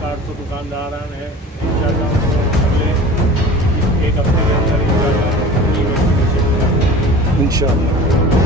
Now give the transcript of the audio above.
700-800 दुकानदार हैं, इंशाल्लाह उनको अगले एक हफ्ते के अंदर इंशाल्लाह पूरी वैक्सीनेशन इंशाल्लाह।